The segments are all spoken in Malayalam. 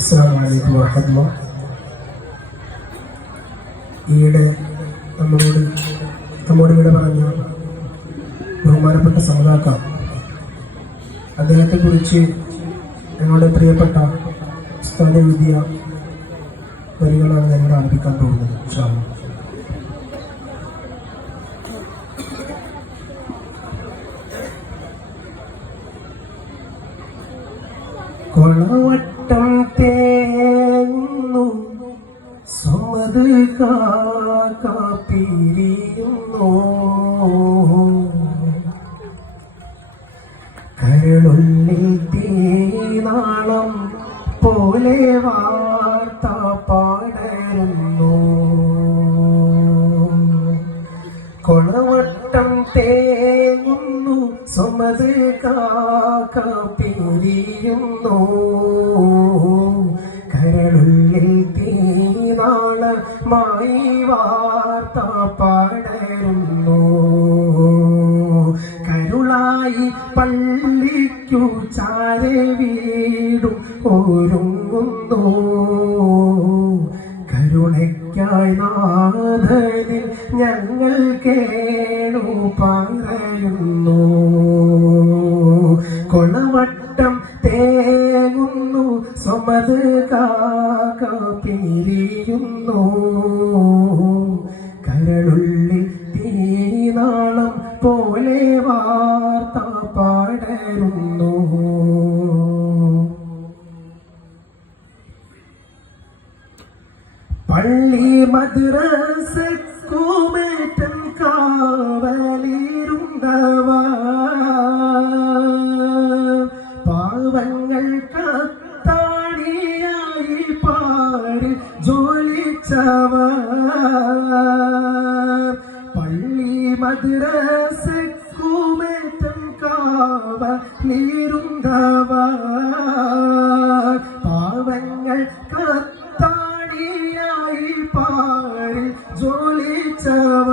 അസ്സലാമു അലൈക്കും വറഹ്മത്തുള്ളാഹി. ഈയിടെ നമ്മോട് ഇവിടെ പറഞ്ഞ ബഹുമാനപ്പെട്ട സഹോദാക്ക, അദ്ദേഹത്തെക്കുറിച്ച് ഞങ്ങളുടെ പ്രിയപ്പെട്ട ഉസ്താദ് എഴുതിയ വരികളാണ് ഞങ്ങൾ ആരംഭിക്കാൻ പോകുന്നത്. ഇൻഷാ അല്ലാഹ്. കൊളവട്ടം തേങ്ങുന്നു സമത് കാപ്പിരിയുന്നു, കരളുള്ളിൽ തീനാളം പോലെ വാർത്ത പാടരുന്നു. കൊളവട്ടം തേങ്ങുന്നു സമത് കാപ്പിരിയുന്നു, കരളുള്ളിൽ തീനാളമായി വാർത്ത പാടരുന്നു. കരുളായി പള്ളിക്കു ചാരെ വീടും ഒരുങ്ങുന്നു, കരുണയ്ക്കായി നാഥനിൽ ഞങ്ങൾ കേണു പറയുന്നു. കൊളവട്ടം തേങ്ങുന്നു സ്വമത് കാപ്പിരിയുന്നു, കരളുള്ളിൽ തീനാളം പോലെ വാർത്ത പാടരുന്നു. പള്ളി മദ്രസക്കുമേറ്റം കാവലിരുന്നവ, പാവങ്ങൾ കത്താണിയായി പാടി ജോലിച്ചവ. പള്ളി മദ്രസക്കുമേറ്റം കാവലിരുന്നവ, പാവങ്ങൾ കത്താണിയായി പാടി ജോലിച്ചവ.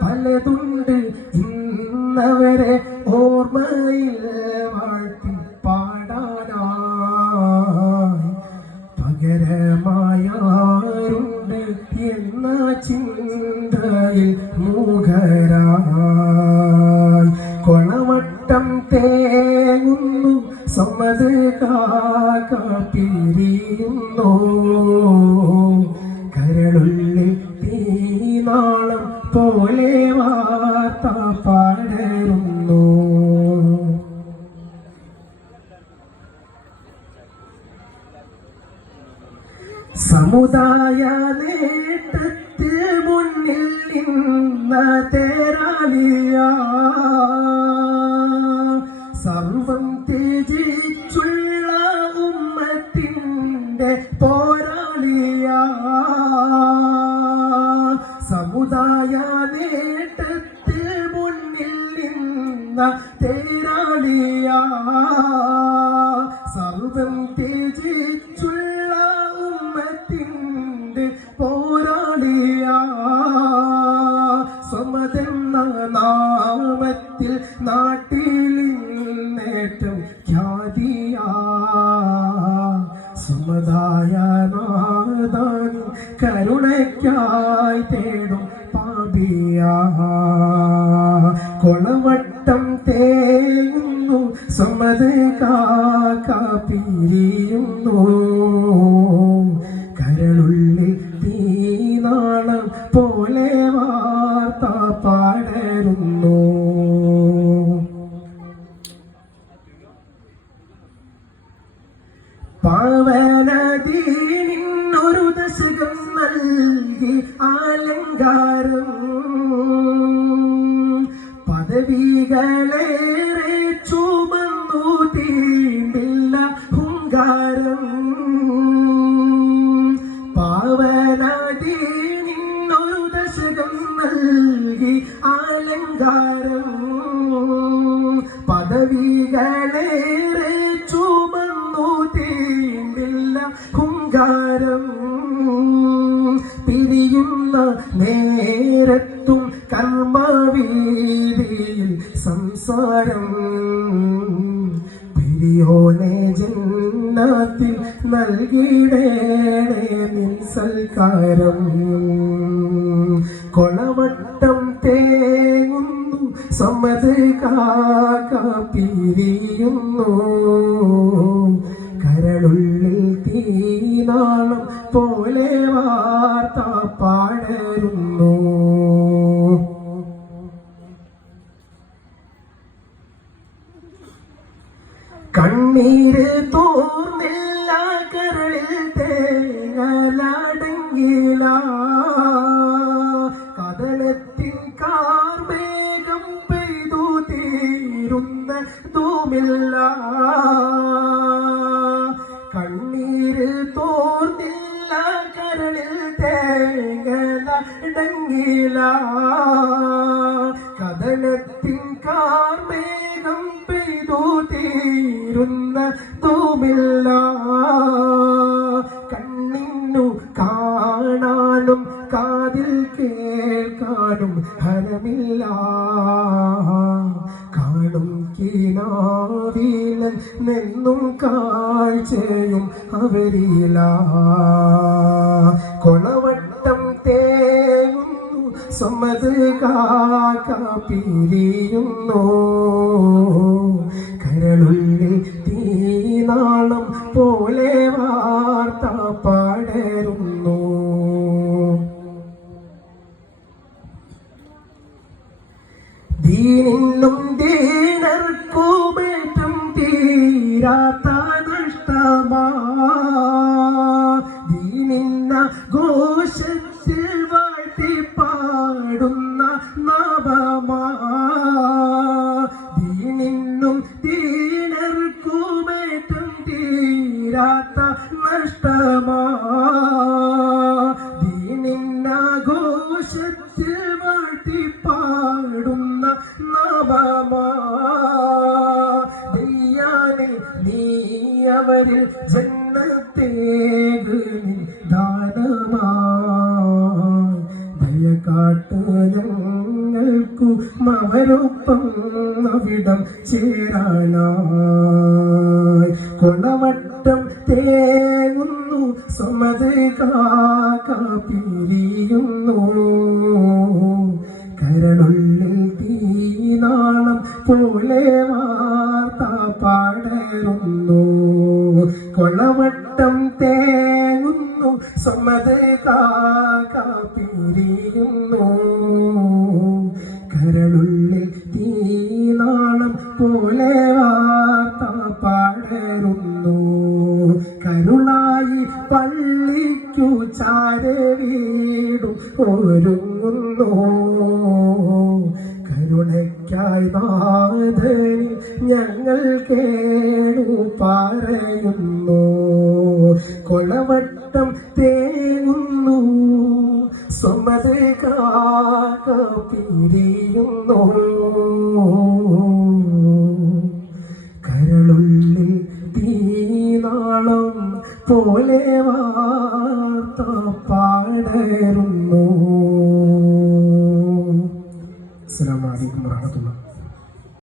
പലതുണ്ട് ഇന്നവരെ ഓർമ്മയിൽ വാഴ്ത്തി പാടാനായി, പകരമായാറുണ്ട് എന്ന ചിന്തയിൽ മൂകരായി. കൊളവട്ടം തേങ്ങുന്നു സമത് കാപ്പിരിയുന്നു, കരളുള്ളിൽ തീനാളം പോലെ വാർത്ത പാടരുന്നു. സമുദായ നേട്ടത്തിൽ മുന്നിൽ നിന്ന തേരാളിയ, സർവം ത്യജിച്ചുള്ള ഉമ്മത്തിന്റെ പോരാളിയ. സമുദായ നേട്ടത്തിൽ മുന്നിൽ നിന്ന തേരാളിയ, സർവം ത്യജിച്ചുള്ള ഉമ്മത്തിന്റെ പോരാളിയ. സ്വമതെന്ന നാമത്തിൽ നാട്ടിലിന്നേറ്റം ഖ്യാതിയ, സുമതായ നാദാനി കരുണയ്ക്കായി തേടും പാപിയ. കൊളവട്ടം തേങ്ങുന്നു സമത് കാപ്പിരിയുന്നു, കരളുള്ളിൽ തീനാളം പോലെ വാർത്ത പാടരുന്നു. പാവനദീനിന്നൊരു ദശകം നൽകി അലങ്കാരം, പദവികളേറെ ചുമന്നു തീണ്ടില്ല ഹുങ്കാരം. പാവനദീനിന്നൊരു ദശകം നൽകി അലങ്കാരം, പദവികളേറെ ചുമന്നു തീണ്ടില്ല ഹുങ്കാരം. പിരിയുന്ന നേരത്തും കർമ്മവീതിയിൽ സംസാരം, പിരിയോനെ ജന്മ ജന്നത്തിൽ നൽകിടേണേ നിൻ സൽക്കാരം. കൊളവട്ടം തേങ്ങുന്നു സമത് കാക്ക പിരിയുന്നു, കരളുള്ളിൽ തീനാളം പോലെ വാർത്ത പാടരുന്നു. കണ്ണീര് തോർന്നില്ല കരളിൽ തേങ്ങലടങ്ങില്ല, കടലത്തിൻ കാർമേഘം പെയ്തു തീരുന്നതുമില്ല. കണ്ണീര് തോർന്നില്ല കരളിൽ തേങ്ങലടങ്ങില്ല, കടലത്തിൻ കാർമേഘം പെയ്തു തീരുന്നതുമില്ല. കണ്ണിന്നു കാണാനും കാതിൽ കേൾക്കാനും ഹരമില്ല, കാണും കിനാവിലൻ നിന്നും കാഴ്ചയും അവരില. കൊളവട്ടം തേങ്ങുന്നു സമത് കാക്ക പിരിയുന്നു, കരളുള്ളിൽ തീനാളം പോലെ വാർത്ത പാടരുന്നു. ദീനിന്നും ദീനർക്കുമേറ്റം തീരാത്ത നഷ്ടമാ, ദീനിന്ന ഘോഷത്തിൽ വാഴ്ത്തി പാടുന്ന നാമമാ. ദീനിന്നും ദീനർക്കുമേറ്റം തീരാത്ത നഷ്ടമാ, ദീനിന്ന ഘോഷത്തിൽ വാഴ്ത്തി പാടുന്ന നാമമാ. ദയ്യാനെ നീ അവരിൽ ജന്നത്തേക് ദാനമാ, ദയ കാട്ടു ഞങ്ങൾക്കു അവരൊപ്പം അവിടം ചേരാനായി. കൊളവട്ടം തേങ്ങുന്നു സമത് കാക്ക പിരിയുന്നു, കരളുള്ളിൽ തീനാളം പോലെ വാർത്ത പാടരുന്നു. കൊളവട്ടം തേങ്ങുന്നു സമത് കാക്ക പിരിയുന്നു, കരളുള്ളിൽ തീനാളം പോലെ വാർത്ത പാടരുന്നു. കരുളായി പള്ളിക്കു ചാരെ വീടും ഒരുങ്ങുന്നു, കരുണയ്ക്കായി നാഥനിൽ ഞങ്ങൾ കേണു പറയുന്നു. കൊളവട്ടം തേങ്ങുന്നു സമത് കാക്ക പിരിയുന്നു, കരളുള്ളിൽ തീനാളം പോലെ വാർത്ത പാടരുന്നു. അസ്സലാമു അലൈക്കും വറഹ്മത്തുള്ളാഹി.